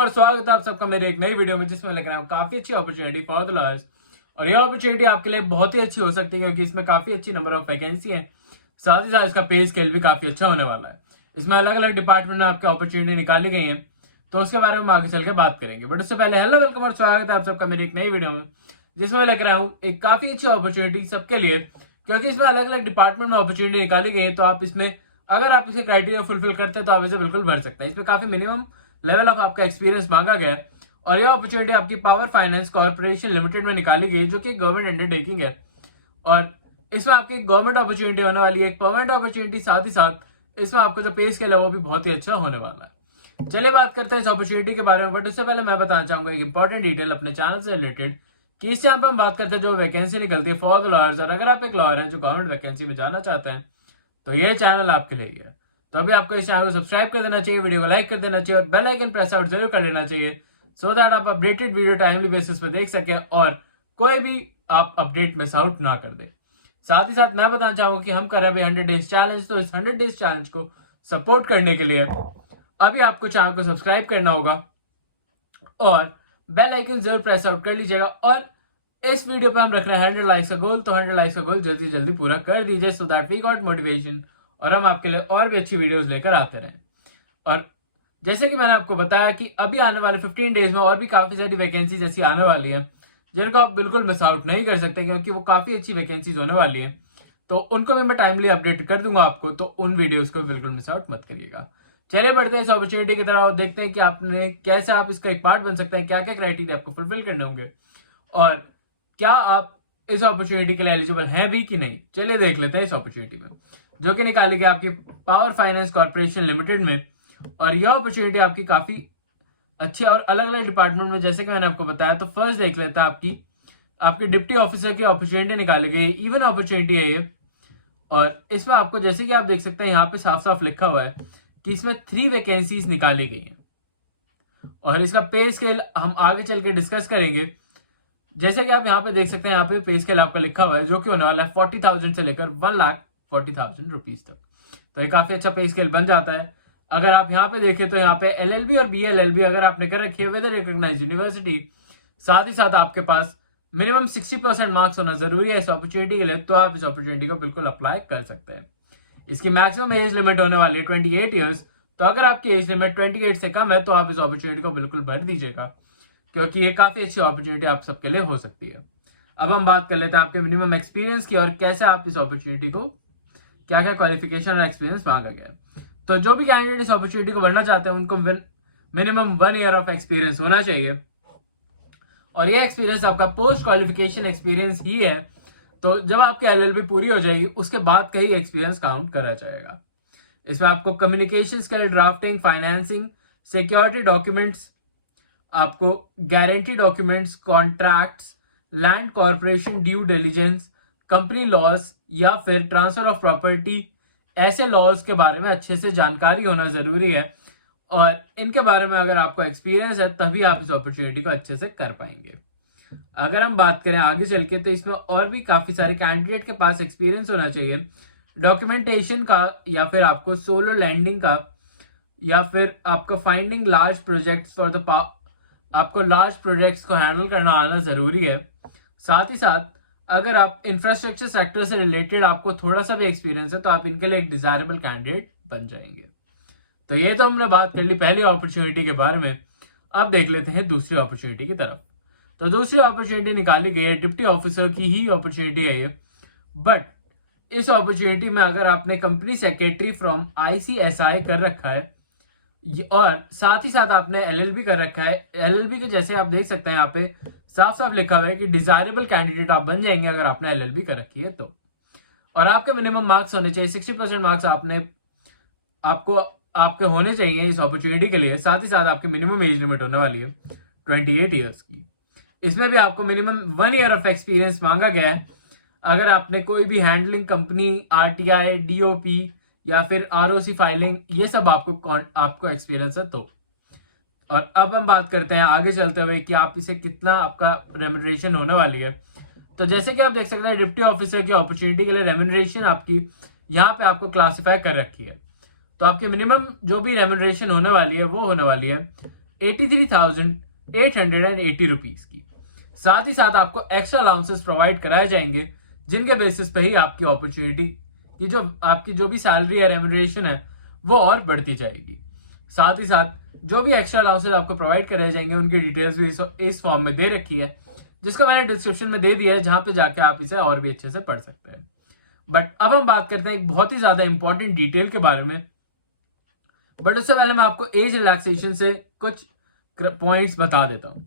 और स्वागत है आप सबका मेरे एक नई वीडियो में, जिसमें लेकर आया हूं काफी अच्छी अपॉर्चुनिटी फॉर द लॉयर्स। और यह अपॉर्चुनिटी आपके लिए बहुत ही अच्छी हो सकती है क्योंकि इसमें काफी अच्छी नंबर ऑफ वैकेंसी है। साथ ही साथ इसका पे स्केल भी काफी अच्छा होने वाला है। इसमें अलग अलग डिपार्टमेंट में आपकी अपॉर्चुनिटी निकाली गई है, तो उसके बारे में हम आगे चल के बात करेंगे। बट उससे पहले हेलो, वेलकम और स्वागत है आप सबका मेरी एक नई वीडियो में, जिसमें लेकर आया हूँ एक काफी अच्छी अपॉर्चुनिटी सबके लिए, क्योंकि इसमें अलग अलग डिपार्टमेंट में अपॉर्चुनिटी निकाली गई है। तो आप इसमें अगर आप इसके क्राइटेरिया फुलफिल करते हैं तो आप इसे बिल्कुल भर सकते हैं। इसमें काफी मिनिमम लेवल ऑफ आपका एक्सपीरियंस मांगा गया है। और यह अपॉर्चुनिटी आपकी पावर फाइनेंस कॉर्पोरेशन लिमिटेड में निकाली गई, जो कि गवर्नमेंट अंडरटेकिंग है। और इसमें आपकी गवर्नमेंट अपॉर्चुनिटी होने वाली है, एक परमानेंट अपॉर्चुनिटी। साथ ही साथ इसमें आपको जो पे स्केल है वो भी बहुत ही अच्छा होने वाला है। चलिए बात करते हैं इस अपॉर्चुनिटी के बारे में। बट उससे पहले मैं बताना चाहूंगा एक इंपॉर्टेंट डिटेल अपने चैनल से रिलेटेड, कि इस चैनल पर हम बात करते हैं जो वैकेंसी निकलती है फॉर द लॉयर्स। और अगर आप एक लॉयर है जो गवर्नमेंट वैकेंसी में जाना चाहते हैं तो ये चैनल आपके लिए है। तो अभी आपको इस चैनल को सब्सक्राइब कर देना चाहिए, वीडियो को लाइक कर देना चाहिए और बेल आइकन प्रेस आउट जरूर कर लेना चाहिए, सो दैट आप अपडेटेड वीडियो टाइमली बेसिस पे देख सकें और कोई भी आप अपडेट मिस आउट ना कर दे। साथ ही साथ मैं बताना चाहूंगा कि हम कर रहे हैं 100 डेज चैलेंज। तो इस 100 डेज चैलेंज को सपोर्ट करने के लिए अभी आपको चैनल को सब्सक्राइब करना होगा और बेल आइकन जरूर प्रेस आउट कर लीजिएगा। और इस वीडियो पे हम रख रहे हैं 100 लाइक्स का गोल, तो 100 लाइक्स का गोल जल्दी जल्दी पूरा कर दीजिए, so that we got motivation और हम आपके लिए और भी अच्छी वीडियोस लेकर आते रहें। और जैसे कि मैंने आपको बताया कि अभी आने वाले 15 डेज में और भी काफी सारी वैकेंसीज ऐसी आने वाली है जिनको आप बिल्कुल मिस आउट नहीं कर सकते, क्योंकि वो काफी अच्छी वैकेंसीज होने वाली है। तो उनको भी मैं टाइमली अपडेट कर दूंगा आपको, तो उन वीडियोस को बिल्कुल मिस आउट मत करिएगा। चलिए बढ़ते हैं इस अपॉर्चुनिटी की तरफ और देखते हैं कि आपने कैसे आप इसका एक पार्ट बन सकते हैं, क्या क्या क्राइटेरिया आपको फुलफिल करने होंगे और क्या आप इस अपॉर्चुनिटी के लिए एलिजिबल हैं भी कि नहीं। चलिए देख लेते हैं इस अपॉर्चुनिटी में, जो कि निकाली गई आपकी पावर फाइनेंस कॉर्पोरेशन लिमिटेड में। और यह अपॉर्चुनिटी आपकी काफी अच्छी और अलग अलग डिपार्टमेंट में, जैसे कि मैंने आपको बताया। तो फर्स्ट देख लेता है आपकी डिप्टी ऑफिसर की अपॉर्चुनिटी निकाली गई, इवन अपॉर्चुनिटी है ये। और इसमें आपको जैसे कि आप देख सकते हैं यहाँ पे साफ साफ लिखा हुआ है कि इसमें 3 वैकेंसीज निकाली गई हैं और इसका पे स्केल हम आगे चल के डिस्कस करेंगे। जैसे कि आप यहाँ पे देख सकते हैं, यहाँ पे पे स्केल आपका लिखा हुआ है, जो कि होने वाला है 40,000 से लेकर 1,40,000 रुपीज तक। तो ये काफी अच्छा पे स्केल बन जाता है। अगर आप यहाँ पे देखें तो यहाँ पे LLB और BLLB अगर आपने कर रखी है विद रिकॉग्नाइज्ड यूनिवर्सिटी, साथ ही साथ आपके पास मिनिमम 60% मार्क्स होना जरूरी है इस अपॉर्चुनिटी के लिए, तो आप इस अपॉर्चुनिटी को बिल्कुल अप्लाई कर सकते हैं। इसकी मैक्सिमम एज लिमिट होने वाली है 28 ईयर्स। तो अगर आपकी एज लिमिट 28 से कम है तो आप इस अपॉर्चुनिटी को बिल्कुल भर दीजिएगा, क्योंकि ये काफी अच्छी अपॉर्चुनिटी आप सबके लिए हो सकती है। अब हम बात कर लेते हैं आपके मिनिमम एक्सपीरियंस की और कैसे आप इस अपॉर्चुनिटी को, क्या क्या क्वालिफिकेशन और एक्सपीरियंस मांगा गया है। तो जो भी कैंडिडेट इस अपॉर्चुनिटी को भरना चाहते हैं उनको मिनिमम 1 ईयर ऑफ एक्सपीरियंस होना चाहिए। और ये एक्सपीरियंस आपका पोस्ट क्वालिफिकेशन एक्सपीरियंस ही है। तो जब आपकी LLB पूरी हो जाएगी उसके बाद कई एक्सपीरियंस काउंट करा जाएगा। इसमें आपको communication skill, drafting, financing, security documents, आपको guarantee documents, contracts, land corporation due diligence, company laws या फिर ट्रांसफर ऑफ प्रॉपर्टी, ऐसे लॉज के बारे में अच्छे से जानकारी होना जरूरी है। और इनके बारे में अगर आपको एक्सपीरियंस है तभी आप इस अपॉर्चुनिटी को अच्छे से कर पाएंगे। अगर हम बात करें आगे चल के, तो इसमें और भी काफी सारे कैंडिडेट के पास एक्सपीरियंस होना चाहिए डॉक्यूमेंटेशन का, या फिर आपको सोलो लैंडिंग का, या फिर आपको finding large projects for the आपको लार्ज प्रोजेक्ट्स को हैंडल करना आना जरूरी है। साथ ही साथ अगर आप इंफ्रास्ट्रक्चर सेक्टर से रिलेटेड आपको थोड़ा सा भी एक्सपीरियंस है तो आप इनके लिए एक डिजायरेबल कैंडिडेट बन जाएंगे। तो ये तो हमने बात कर ली पहली अपॉर्चुनिटी के बारे में। अब देख लेते हैं दूसरी अपॉर्चुनिटी की तरफ। तो दूसरी अपॉर्चुनिटी निकाली गई है, डिप्टी ऑफिसर की ही अपॉर्चुनिटी है ये। बट इस अपॉर्चुनिटी में अगर आपने कंपनी सेक्रेटरी फ्रॉम ICSI कर रखा है और साथ ही साथ आपने LLB कर रखा है, LLB के जैसे आप देख सकते हैं यहाँ पे साफ साफ लिखा हुआ है कि डिजायरेबल कैंडिडेट आप बन जाएंगे अगर आपने LLB कर रखी है तो। और आपके मिनिमम मार्क्स होने चाहिए 60% मार्क्स आपके होने चाहिए इस अपॉर्चुनिटी के लिए। साथ ही साथ आपकी मिनिमम एज लिमिट होने वाली है 28 ईयर्स की। इसमें भी आपको मिनिमम 1 ईयर ऑफ एक्सपीरियंस मांगा गया है। अगर आपने कोई भी हैंडलिंग कंपनी, RTI, DOP या फिर ROC फाइलिंग, ये सब आपको एक्सपीरियंस है तो। और अब हम बात करते हैं आगे चलते हुए कि आप इसे कितना आपका रेम्यूनरेशन होने वाली है। तो जैसे कि आप देख सकते हैं डिप्टी ऑफिसर की अपॉर्चुनिटी के लिए रेम्यूनरेशन आपकी यहाँ पे आपको क्लासिफाई कर रखी है। तो आपकी मिनिमम जो भी रेम्यूनरेशन होने वाली है वो होने वाली है 83,880 रुपीज की। साथ ही साथ आपको एक्स्ट्रा अलाउंसेस प्रोवाइड कराए जाएंगे, जिनके बेसिस पे ही आपकी अपॉर्चुनिटी की आपकी जो भी सैलरी या रेम्यूनरेशन है वो और बढ़ती जाएगी। साथ ही साथ जो भी एक्स्ट्रा अलाउंसेस आपको प्रोवाइड कराए जाएंगे उनकी डिटेल्स भी इस फॉर्म में दे रखी है, जिसका मैंने डिस्क्रिप्शन में दे दिया है, जहां पे जाके आप इसे और भी अच्छे से पढ़ सकते हैं। बट अब हम बात करते हैं एक बहुत ही ज्यादा इंपॉर्टेंट डिटेल के बारे में। बट उससे पहले मैं आपको एज रिलैक्सेशन से कुछ पॉइंट्स बता देता हूं।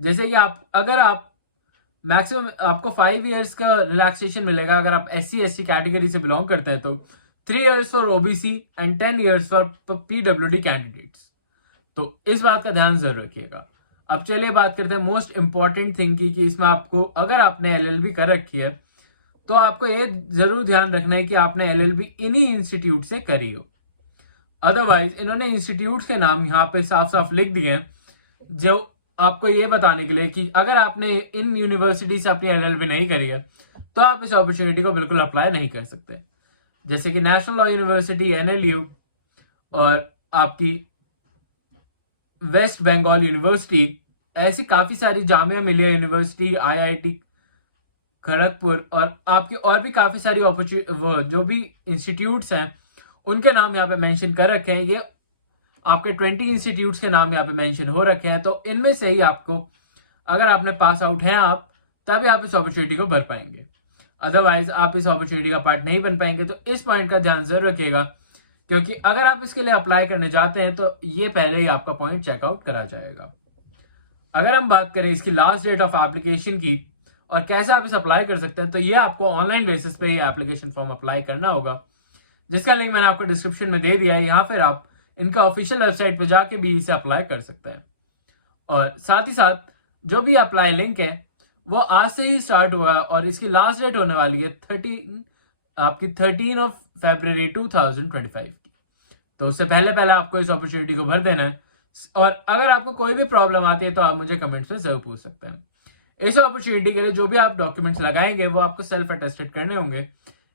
जैसे कि अगर आप मैक्सिमम आपको 5 इयर्स का रिलैक्सेशन मिलेगा अगर आप SC/ST कैटेगरी से बिलोंग करते हैं, तो 3 years for OBC and 10 years for PWD candidates. तो इस बात का ध्यान जरूर रखिएगा। अब चलिए बात करते हैं मोस्ट इंपॉर्टेंट थिंग की, कि इसमें आपको अगर आपने LLB कर रखी है तो आपको ये जरूर ध्यान रखना है कि आपने LLB इन्हीं इंस्टीट्यूट से करी हो। अदरवाइज इन्होंने इंस्टीट्यूट के नाम यहाँ पे साफ साफ लिख दिए हैं, जो आपको ये बताने के लिए कि अगर आपने इन यूनिवर्सिटी से अपनी LLB नहीं करी है तो आप इस अपॉर्चुनिटी को बिल्कुल अप्लाई नहीं कर सकते। जैसे कि नेशनल लॉ यूनिवर्सिटी NLU और आपकी वेस्ट बंगाल यूनिवर्सिटी, ऐसी काफी सारी जामिया मिलिया यूनिवर्सिटी, IIT खड़गपुर और आपकी और भी काफी सारी जो भी इंस्टीट्यूट्स हैं उनके नाम यहाँ पे मेंशन कर रखे हैं। ये आपके 20 इंस्टीट्यूट्स के नाम यहाँ पे मेंशन हो रखे हैं, तो इनमें से ही आपको, अगर आपने पास आउट हैं आप, तभी आप इस अपॉर्चुनिटी को भर पाएंगे। अदरवाइज आप इस अपॉर्चुनिटी का पार्ट नहीं बन पाएंगे। तो इस पॉइंट का ध्यान जरूर रखिएगा, क्योंकि अगर आप इसके लिए अप्लाई करने जाते हैं तो ये पहले ही आपका पॉइंट चेकआउट करा जाएगा। अगर हम बात करें इसकी लास्ट डेट ऑफ एप्लीकेशन की और कैसे आप इसे अप्लाई कर सकते हैं, तो ये आपको ऑनलाइन बेसिस पे ये एप्लीकेशन फॉर्म अप्लाई करना होगा, जिसका लिंक मैंने आपको डिस्क्रिप्शन में दे दिया है। यहाँ फिर आप इनका ऑफिशियल वेबसाइट पे जाके भी इसे अप्लाई कर सकते हैं। और साथ ही साथ जो भी अप्लाई लिंक है वो आज से ही स्टार्ट हुआ और इसकी लास्ट डेट होने वाली है 13 फरवरी 2025 की। तो उससे पहले आपको इस अपॉर्चुनिटी को भर देना है। और अगर आपको कोई भी प्रॉब्लम आती है तो आप मुझे कमेंट्स में जरूर पूछ सकते हैं। इस अपॉर्चुनिटी के लिए जो भी आप डॉक्यूमेंट्स लगाएंगे वो आपको सेल्फ अटेस्टेड करने होंगे।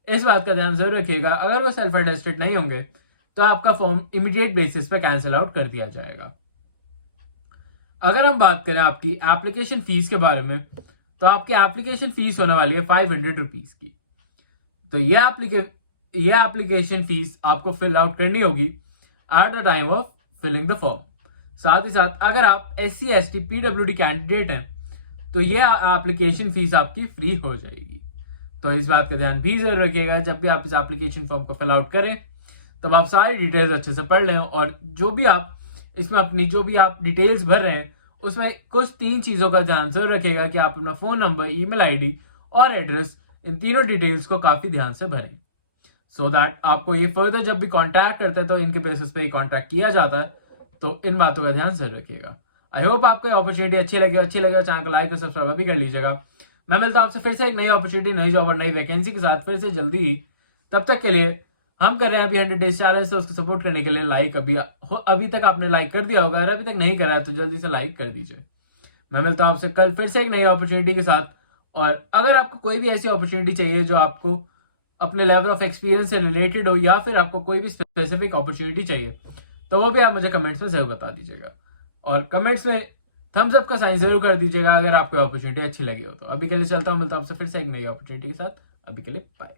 इस बात का ध्यान जरूर रखिएगा। अगर वो सेल्फ अटेस्टेड नहीं होंगे तो आपका फॉर्म इमीडिएट बेसिस पे कैंसिल आउट कर दिया जाएगा। अगर हम बात करें आपकी एप्लीकेशन फीस के बारे में, तो आपकी एप्लीकेशन फीस होने वाली है 500 रुपीज की। तो ये एप्लीकेशन फीस आपको फिल आउट करनी होगी at the time of filling the form. साथ ही साथ अगर आप SC/ST PWD कैंडिडेट हैं तो ये एप्लीकेशन फीस आपकी फ्री हो जाएगी। तो इस बात का ध्यान भी जरूर रखिएगा, जब भी आप इस एप्लीकेशन फॉर्म को फिल आउट करें तब आप सारी डिटेल्स अच्छे से पढ़ लें, और जो भी आप इसमें अपनी जो भी आप डिटेल्स भर रहे हैं उसमें कुछ 3 चीजों का ध्यान जरूर रखिएगा कि आप अपना फोन नंबर, ईमेल ID और एड्रेस, इन तीनों डिटेल्स को काफी ध्यान से भरें, सो दैट आपको ये फर्दर जब भी कॉन्टैक्ट करते हैं तो इनके बेसिस पे कॉन्टैक्ट किया जाता है। तो इन बातों का ध्यान जरूर रखिएगा। आई होप आपको ये अपॉर्चुनिटी अच्छी लगे चैनल को लाइक और सब्सक्राइब भी कर लीजिएगा। मैं मिलता हूं आपसे फिर से एक नई अपॉर्चुनिटी, नई जॉब और नई वैकेंसी के साथ फिर से जल्दी ही। तब तक के लिए हम कर रहे हैं अभी 100 डेज चैलेंज, तो उसको सपोर्ट करने के लिए लाइक अभी तक आपने लाइक कर दिया होगा, अगर अभी तक नहीं करा है तो जल्दी से लाइक कर दीजिए। मैं मिलता हूं आपसे कल फिर से एक नई अपॉर्चुनिटी के साथ। और अगर आपको कोई भी ऐसी अपॉर्चुनिटी चाहिए जो आपको अपने लेवल ऑफ एक्सपीरियंस से रिलेटेड हो, या फिर आपको कोई भी स्पेसिफिक अपॉर्चुनिटी चाहिए, तो वो भी आप मुझे कमेंट्स में जरूर बता दीजिएगा। और कमेंट्स में थम्स अप का साइन जरूर कर दीजिएगा अगर आपको अपॉर्चुनिटी अच्छी लगी हो। तो अभी के लिए चलता हूं, मिलता हूं आपसे फिर से एक नई अपॉर्चुनिटी के साथ। अभी के लिए बाय।